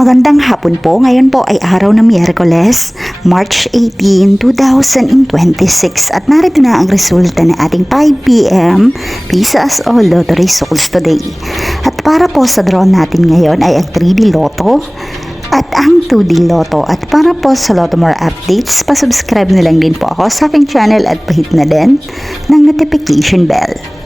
Magandang hapon po. Ngayon po ay araw na Miyerkules, March 18, 2026 at narito na ang resulta ng ating 5 p.m. Pisas o Lotto Results today. At para po sa draw natin ngayon ay ang 3D Lotto at ang 2D Lotto. At para po sa Lotto More updates, pasubscribe na lang din po ako sa aking channel at pahit na din ng notification bell.